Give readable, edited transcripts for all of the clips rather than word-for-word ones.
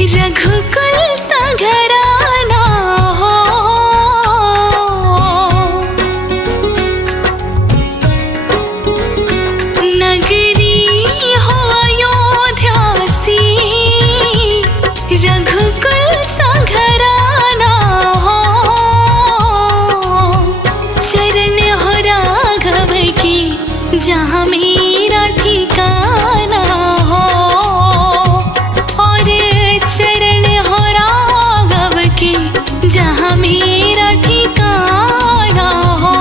रघुकुल सा घराना हो, नगरी हो अयोध्या सी, रघुकुल सा घराना हो, चरण हो राघव की जहाँ मेरा ठिकाना हो, और चरण हो राघव की जहाँ मेरा ठिकाना हो।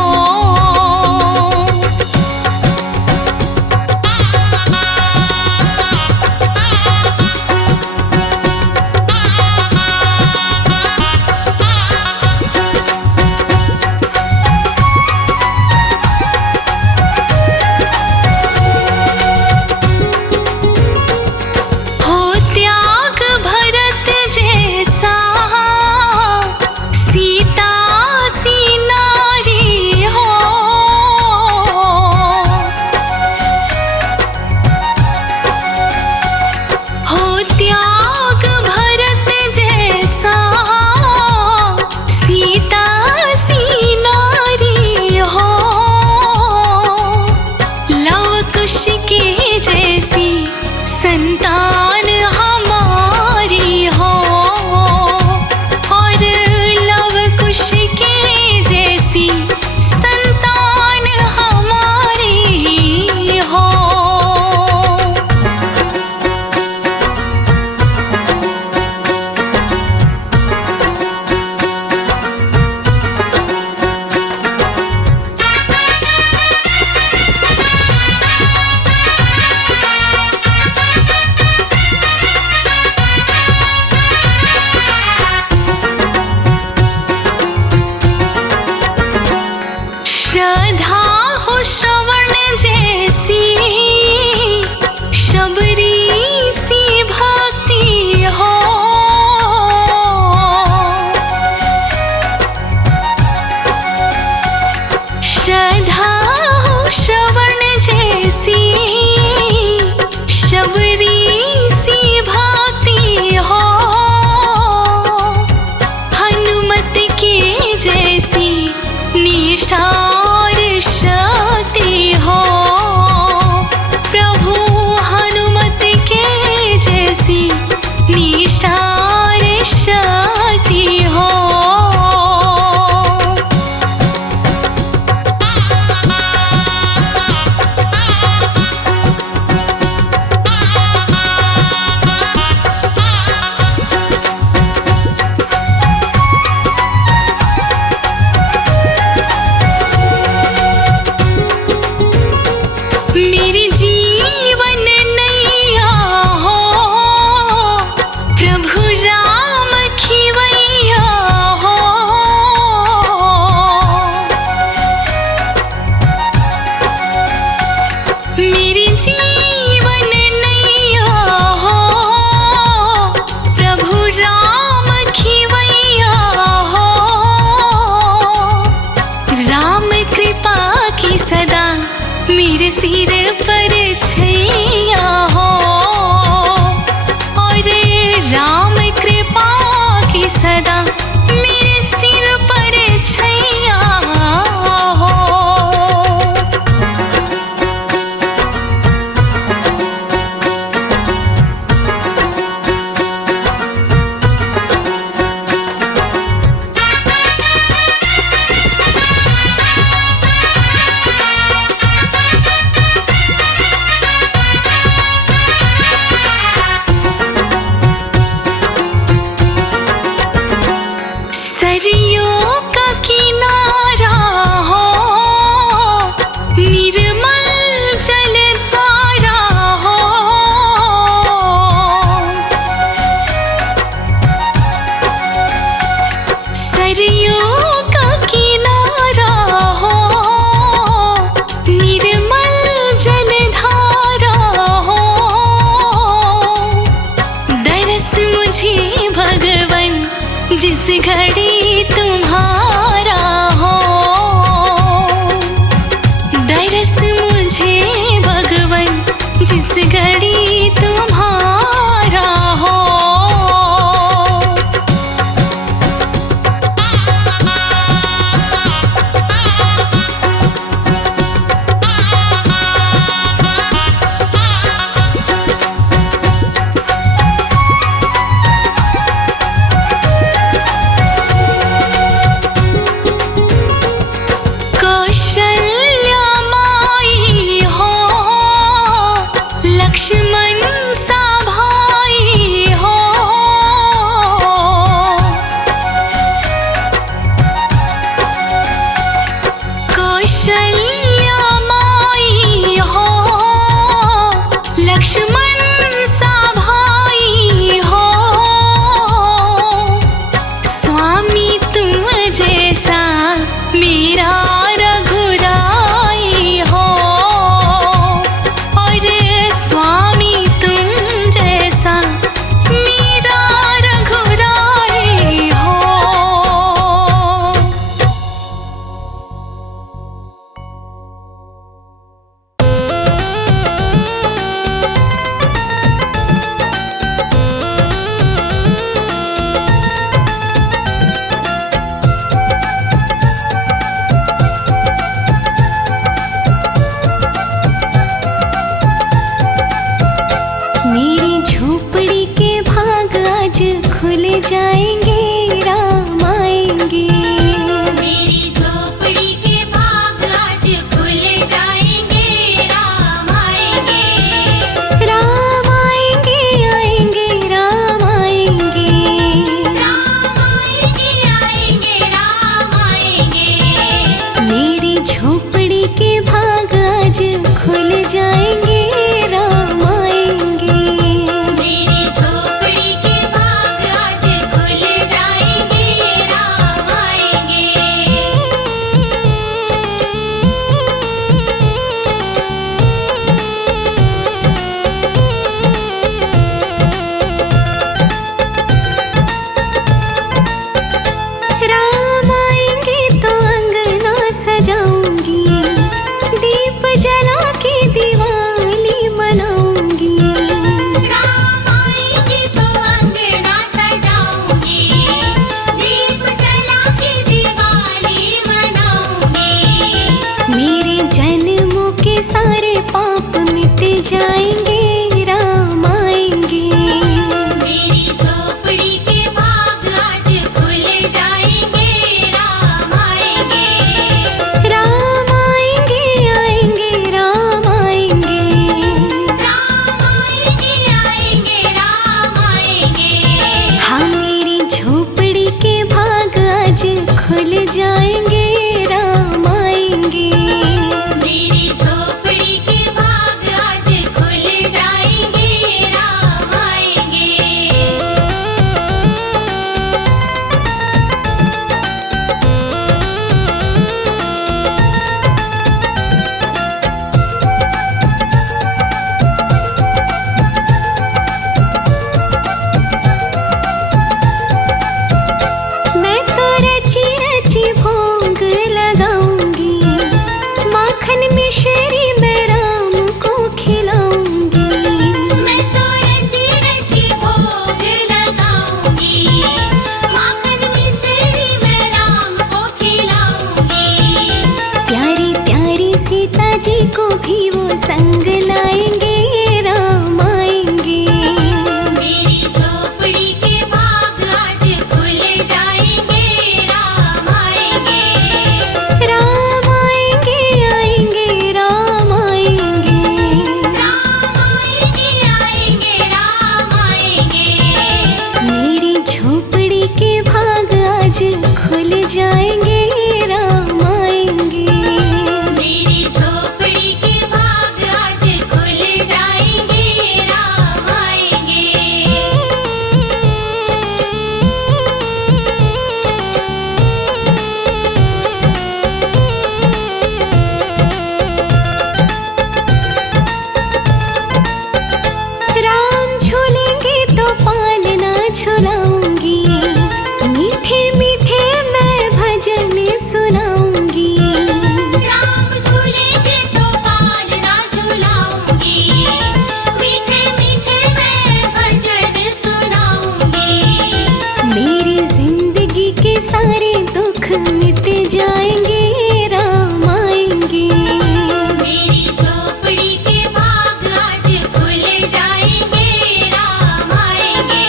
हो त्याग भरत जैसा, सीता सी नारी हो, हो त्याग भरत जैसा, सीता सी नारी हो, लव कुश की जैसी संतान हमारी हो, और लव कुश के जैसी संतान हमारी हो। श्रद्धा हो श्रवण जैसी, शबरी सी भक्ति हो, श्रद्धा हो श्रवण जैसी, शबरी सी भक्ति हो, हनुमत की जैसी निष्ठा और शक्ति हो, प्रभु हनुमत के जैसी निष्ठा और शक्ति हो। मेरे जीवन नैया हो, प्रभु राम खिवैया हो, मेरे जीवन नैया हो, प्रभु राम खिवैया हो, राम कृपा की सदा मेरे सिर पर छैया हो, और राम कृपा की सदा मेरे सिर पर छैया हो। सरयों का किनारा हो, निर्मल जल धारा हो, सरयों का किनारा हो, निर्मल जल धारा हो, दरस मुझे भगवन जिस घड़ी तुम्हारा हो, दरस मुझे भगवन जिस घड़ी तुम्हारा हो। खुल जाएंगे, राम आएंगे। मेरी झोपड़ी के भाग आज खुल जाएंगे, राम आएंगे। राम आएंगे, आएंगे, राम आएंगे। राम आएंगे, आएंगे, राम आएंगे। मेरी झोपड़ी के भाग आज खुल जाएंगे, राम आएंगे। मेरी झोपड़ी के भाग आज खुल जाएंगे, राम आएंगे। राम आएंगे तो अंगना सजाऊंगी, दीप जला के दिवाली मनाऊंगी। राम आएंगे तो अंगना सजाऊंगी, दीप जला के दिवाली मनाऊंगी। मेरे जन्मों के सारे पाप मिट जाएंगे, राम आएंगे। मेरी झोपड़ी के भाग आज खुल जाएंगे, राम आएंगे। राम आएंगे, आएंगे, राम आएंगे। राम आएंगे, आएंगे, राम आएंगे। हाँ, मेरी झोपड़ी के भाग आज खुल जाएंगे, राम आएंगे। मेरी झोपड़ी के भाग आज खुल जाएंगे, राम आएंगे। मैं तो रची रची भोग लगाऊंगी, माखन मिश्री मैं राम को खिलाऊंगी। मैं तो रची रची भोग लगाऊंगी, माखन मिश्री मैं राम को खिलाऊंगी। प्यारी प्यारी सीता जी को भी वो संग लाएंगे, राम आएंगे। मेरी झोपड़ी के भाग आज खुल जाएंगे, राम आएंगे। राम आएंगे, आएंगे, राम आएंगे। राम आएंगे, आएंगे, राम आएंगे। मेरी झोपड़ी के भाग आज खुल जाएंगे, राम आएंगे। मेरी झोपड़ी के भाग आज खुल जाएंगे, राम आएंगे। राम झूलेंगे तो पालना झुलाऊंगी, मीठे मीठे मैं भजन सुनाऊंगी। राम झूलेंगे तो पालना झुलाऊंगी, मीठे मीठे मैं भजन सुनाऊंगी। मेरी जिंदगी के सारे दुख मिट जाएंगे, राम आएंगे। मेरी झोपड़ी के भाग आज खुल जाएंगे, राम आएंगे।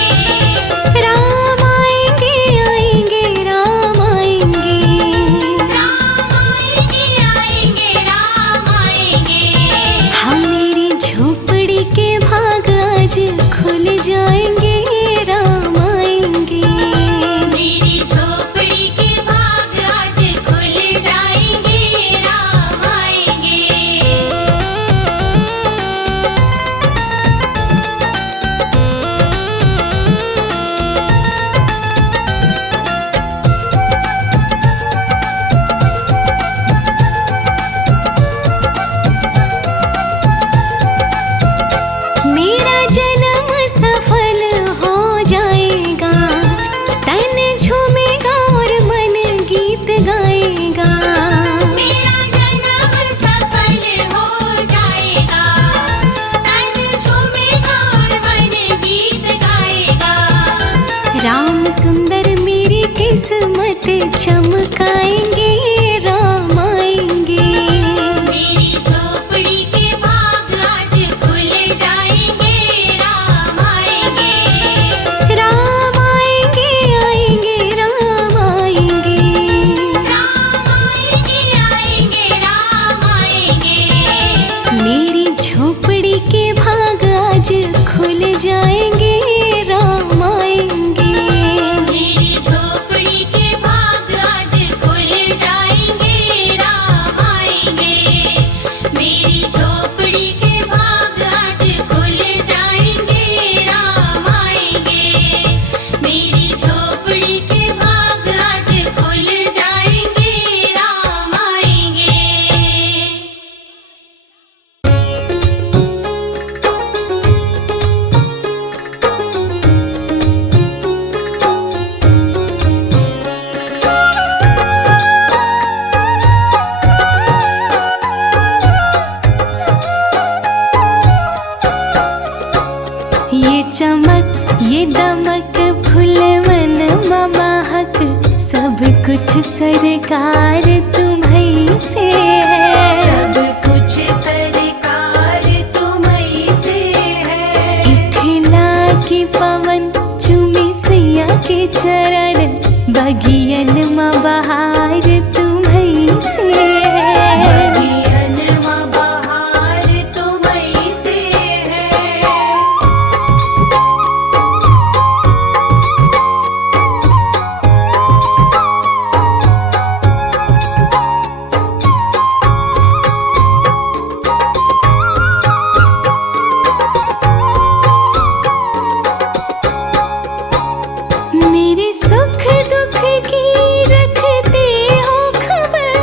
राम आएंगे, आएंगे, राम आएंगे। राम आएंगे, आएंगे, राम आएंगे। हाँ, मेरी झोपड़ी के भाग आज खुल जाएंगे, राम आएंगे। मेरी झोपड़ी के भाग आज खुल जाएंगे, राम आएंगे। मेरा जन्म सफल हो जाएगा, तन झूमेगा और मन गीत गाएगा। मेरा जन्म सफल हो जाएगा, तन झूमेगा और मन गीत गाएगा। राम सुंदर मेरी किस्मत चमकाएंगे, राम आएंगे। मेरी झोपड़ी के भाग आज खुल जाएंगे, राम आएंगे। राम आएंगे, कुछ सरकार तुम्हीं से है। सब कुछ सरकार तुम्हीं से है। इठला की पवन चूमी सैया के चरण, बगियन माँ बहार तुम्हीं से है। बगियन माँ बहार तुम्हीं से है। मेरे सुख दुख की रखते हो खबर,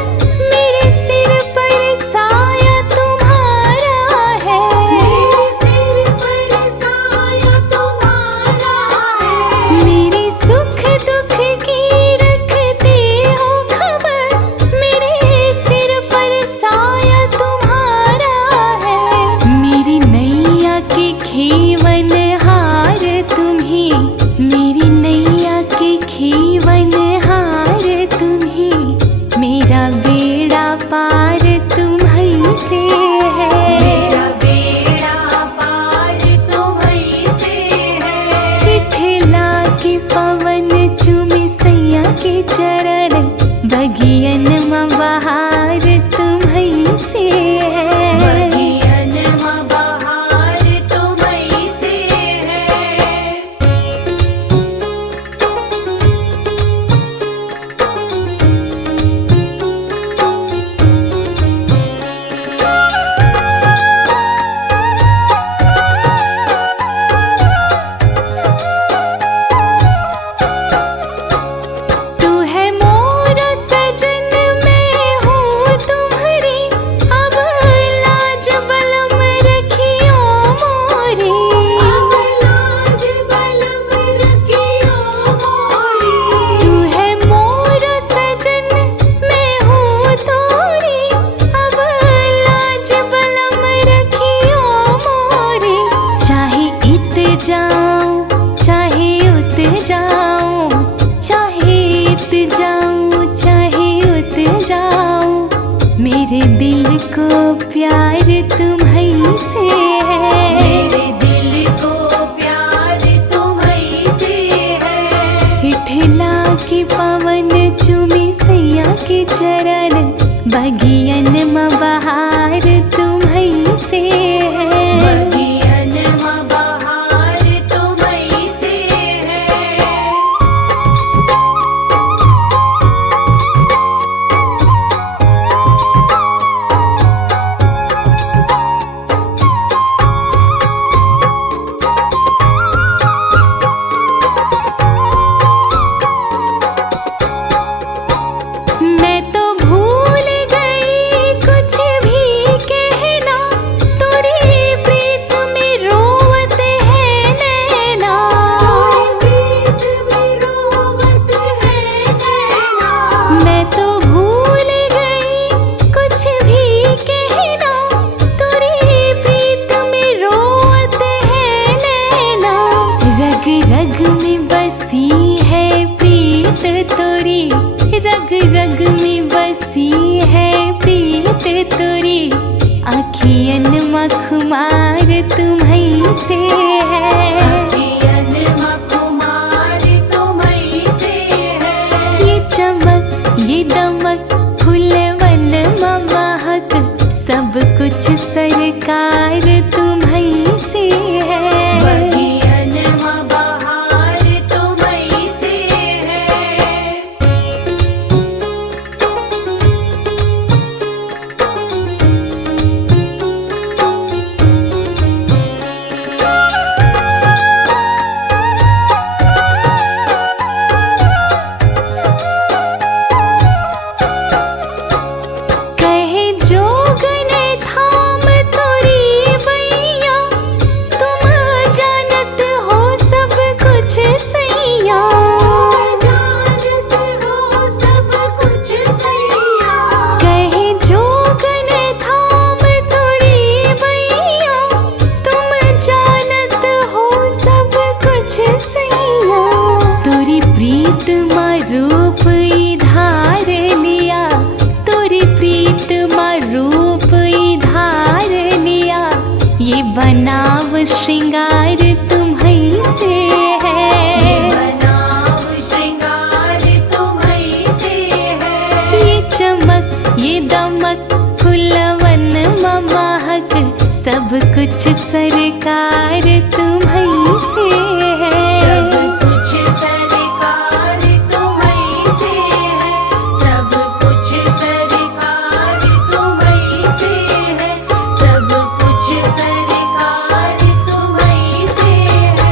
मेरे सिर पर साया तुम्हारा है। मेरे सिर पर साया तुम्हारा है। मेरे सुख दुख की रखते हो खबर, मेरे सिर पर साया तुम्हारा है। मेरी नैया के खेवन हार तुम्हीं, मेरी नैया के खेवन हार तुम्हीं, मेरा बेड़ा पार तुम्हीं से है। मेरा बेड़ा पार तुम्हीं से है। इठला की पवन चूमी सैया के चरण, बगियन माँ बहार तुम्हीं से है। बगियन माँ बहार तुम्हीं से है। तू है मोरा सजन, मैं हूँ तुम्हारी, अब लाज बलम रखियो मोरी। अब लाज बलम रखियो मोरी। तू है मोरा सजन, मैं हूँ तोरी, अब लाज बलम रखियो मोरी। चाहे इत जाऊं चाहे उत जाऊं, चाहे इत जाऊं चाहे उत जाऊं, मेरे दिल को प्यार तुम्हीं से है। मेरे दिल को प्यार तुम्हीं से है। इठला की पवन चूमी सैया के चरण, बगियन माँ बहार तुम्हीं से है। बगियन माँ बहार तुम्हीं से है। मैं तो भूल कुछ सरकार तुम्हीं से है। सब कुछ सरकार तुम्हीं से है। सब कुछ सरकार तुम्हीं से है। सब कुछ सरकार तुम्हीं से है।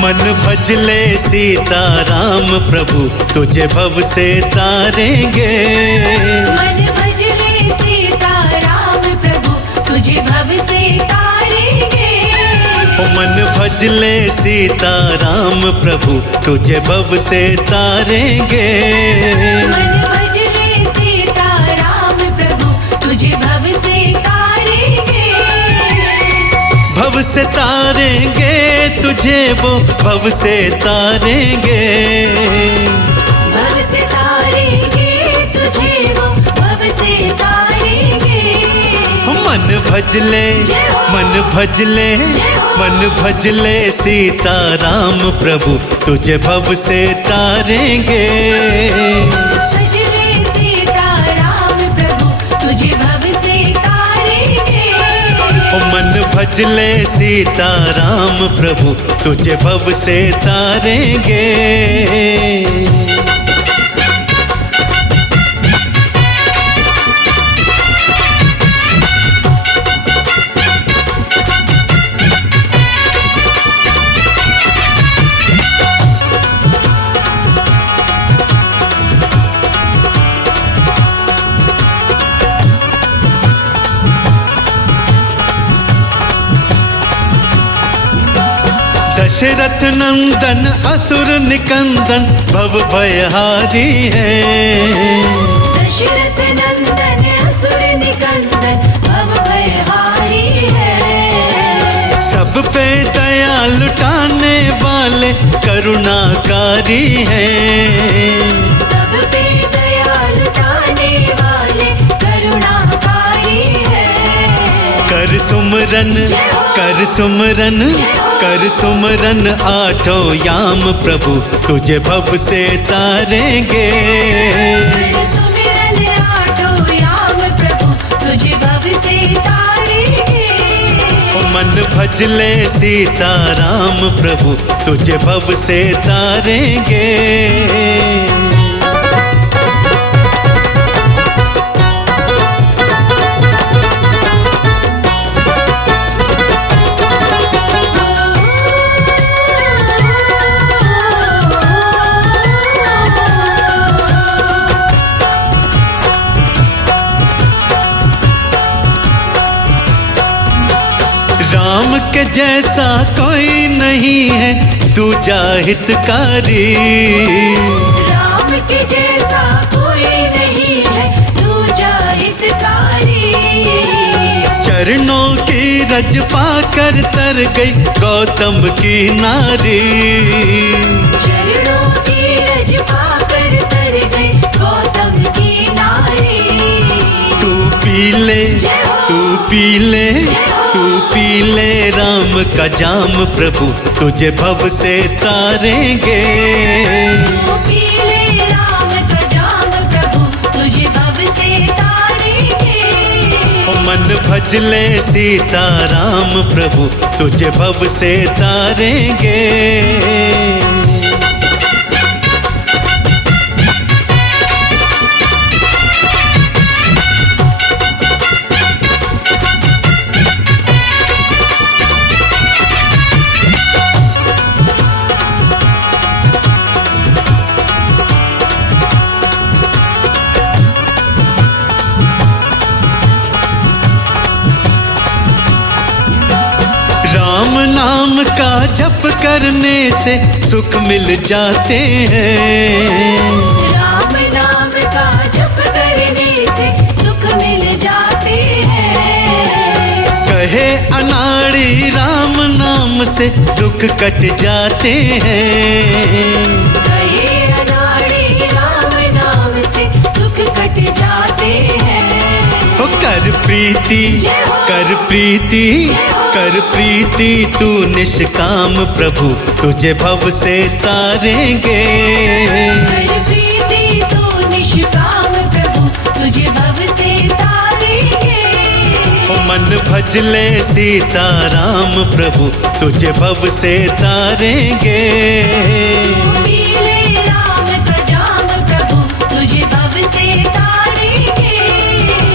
मन भजले सीताराम प्रभु तुझे भव से तारेंगे। मन भजले सीताराम प्रभु तुझे भव से तारेंगे। मन भजले सीताराम प्रभु तुझे भव से तारेंगे। मन भजले सीताराम प्रभु तुझे भव से तारेंगे। भव से तारेंगे तुझे वो भव से तारेंगे। भव से तारेंगे तुझे वो भव से तारेंगे। मन भजले मन भजले मन भजले सीताराम प्रभु तुझे भव से तारेंगे। भजले सीताराम प्रभु तुझे भव से तारेंगे। मन भजले सीताराम प्रभु तुझे भव से तारेंगे। दशरथ नंदन असुर निकंदन भव भयहारी है। दशरथ नंदन असुर निकंदन भव भयहारी है। सब पे दया लुटाने वाले करुणाकारी हैं। सब पे दया लुटाने वाले करुणाकारी है। कर सुमरन कर सुमरन कर सुमरन आठों याम प्रभु तुझे भव से तारेंगे। कर सुमिरन आठों याम प्रभु तुझे भव से तारेंगे। मन भजले सीताराम प्रभु तुझे भव से तारेंगे। राम के जैसा कोई नहीं है दूजा हितकारी। राम के जैसा कोई नहीं है दूजा हितकारी। चरणों की रज पाकर तर गई गौतम की नारी। चरणों की रज पाकर तर गई गौतम की नारी। तू पी ले तू पी ले तू पी ले राम का जाम प्रभु तुझे भव से तारेंगे। तू पी ले राम का जाम प्रभु तुझे भव से तारेंगे। मन भजले सीताराम प्रभु तुझे भव से तारेंगे। राम नाम का जप करने से सुख मिल जाते हैं। राम नाम का जप करने से सुख मिल जाते हैं। कहे अनाड़ी राम नाम से दुख कट जाते हैं। कहे अनाड़ी राम नाम से दुख कट जाते हैं। ओ कर प्रीति जय हो। कर प्रीति जय हो। कर प्रीति तू निष्काम प्रभु तुझे भव से तारेंगे। कर प्रीति तू निष्काम प्रभु तुझे भव से तारेंगे। ओ मन भजले सीताराम प्रभु तुझे भव से तारेंगे। तू पी ले राम का जाम प्रभु तुझे भव से तारेंगे।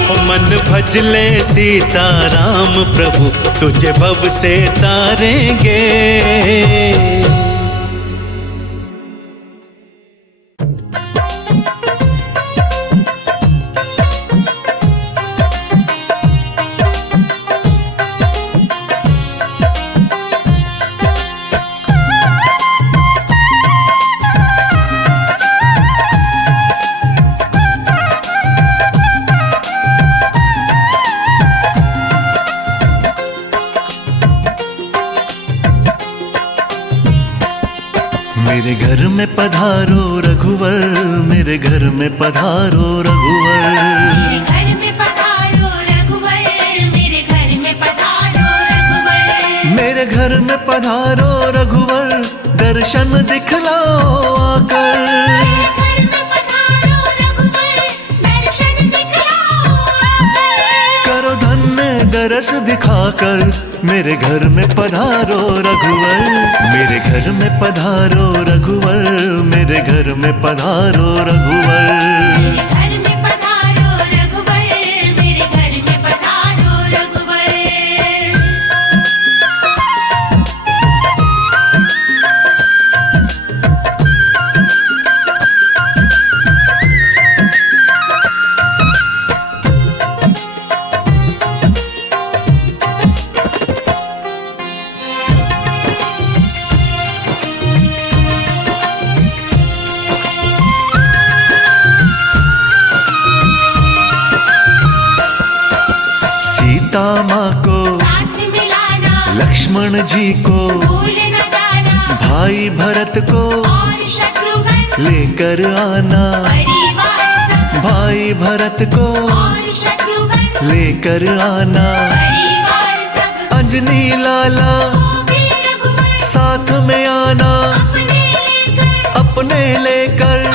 ओ मन भजले सीताराम प्रभु तुझे भव से तारेंगे। मेरे घर में पधारो रघुवर, मेरे घर में पधारो रघुवर। मेरे घर में पधारो रघुवर, मेरे घर में पधारो रघुवर। मेरे घर में पधारो रघुवर, दर्शन दिखलाओ आकर। मेरे घर में पधारो रघुवर, दर्शन दिखलाओ आकर। करो धन्य दरस दिखाकर, मेरे घर में पधारो रघुवर। मेरे घर में पधारो रघुवर, मेरे घर में पधारो रघुवर। मेरे घर में पधारो रघुवर, मेरे घर में पधारो रघुवर। सीता माँ को साथ मिलाना, लक्ष्मण जी को, भूल न जाना। भाई भरत को और शत्रुघ्न लेकर आना। परिवार सब, भाई भरत को और शत्रुघ्न लेकर आना। परिवार सब। अंजनी लाला वो भी रघुवर साथ में आना। अपने लेकर, अपने लेकर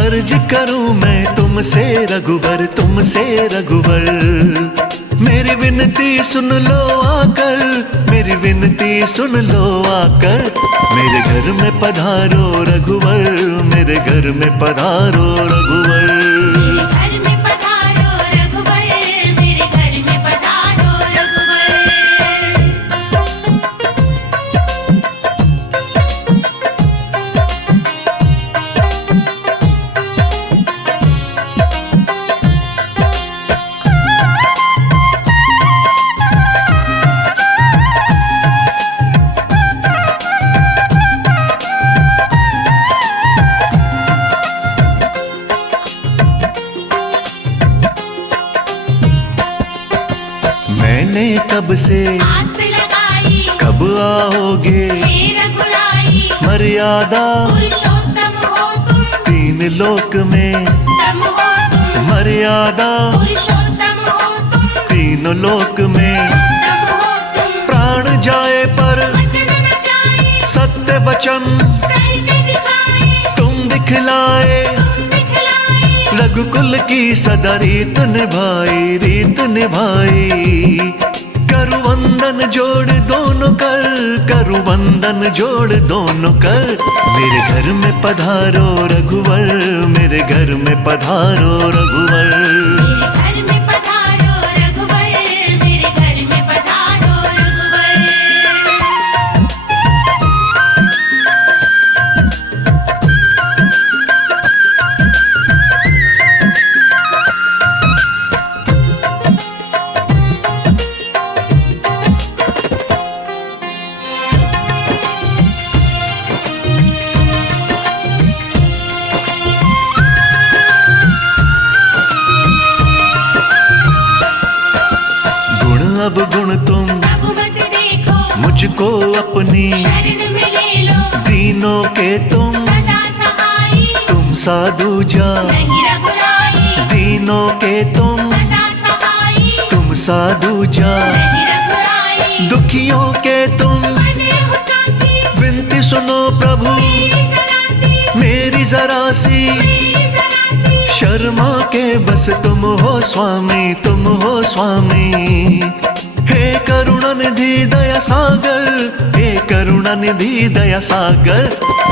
अर्ज करूं मैं तुमसे रघुवर, तुमसे रघुवर। मेरी विनती सुन लो आकर, मेरी विनती सुन लो आकर। मेरे घर में पधारो रघुवर, मेरे घर में पधारो रघुवर। मेरे घर में पधारो रघुवर, मेरे घर में पधारो रघुवर। मैंने कब से आस लगाई, कब आओगे, हे रघुराई। मर्यादा पुरुषोत्तम हो तुम, तीन लोक में। तम हो तुम, मर्यादा पुरुषोत्तम हो तुम, तीनों लोक में। तम हो तुम। प्राण जाए पर वचन न जाए, सत्य वचन करके दिखाए, तुम दिखलाए। तुम दिखलाए। रघुकुल की सदा रीत निभाई, रीत निभाई। करु वंदन जोड़ दोनों कर, करु वंदन जोड़ दोनों कर। मेरे घर में पधारो रघुवर, मेरे घर में पधारो रघुवर। मेरे घर में पधारो रघुवर, मेरे घर में पधारो रघुवर। गुण तुम, प्रभु मत देखो, मुझको अपनी शरण में ले लो, दीनों के तुम, सदा सहाई, तुम साधु जा। नहीं रघुराई, दीनों के तुम, सदा सहाई, तुम साधु जा। नहीं रघुराई, दुखियों के तुम, बने हो साथी, विनती सुनो प्रभु मेरी जरा सी, मेरी जरा सी। मेरी जरा सी, शर्मा के बस तुम हो स्वामी, तुम हो स्वामी। हे करुणा निधि दया सागर, हे करुणा निधि दया सागर।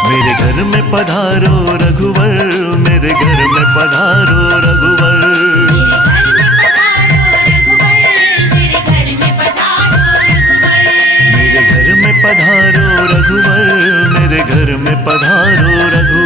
मेरे घर में पधारो रघुवर, मेरे घर में पधारो रघुवर। मेरे घर में पधारो रघुवर, मेरे घर में पधारो रघुवर, मेरे घर में पधारो रघुवर।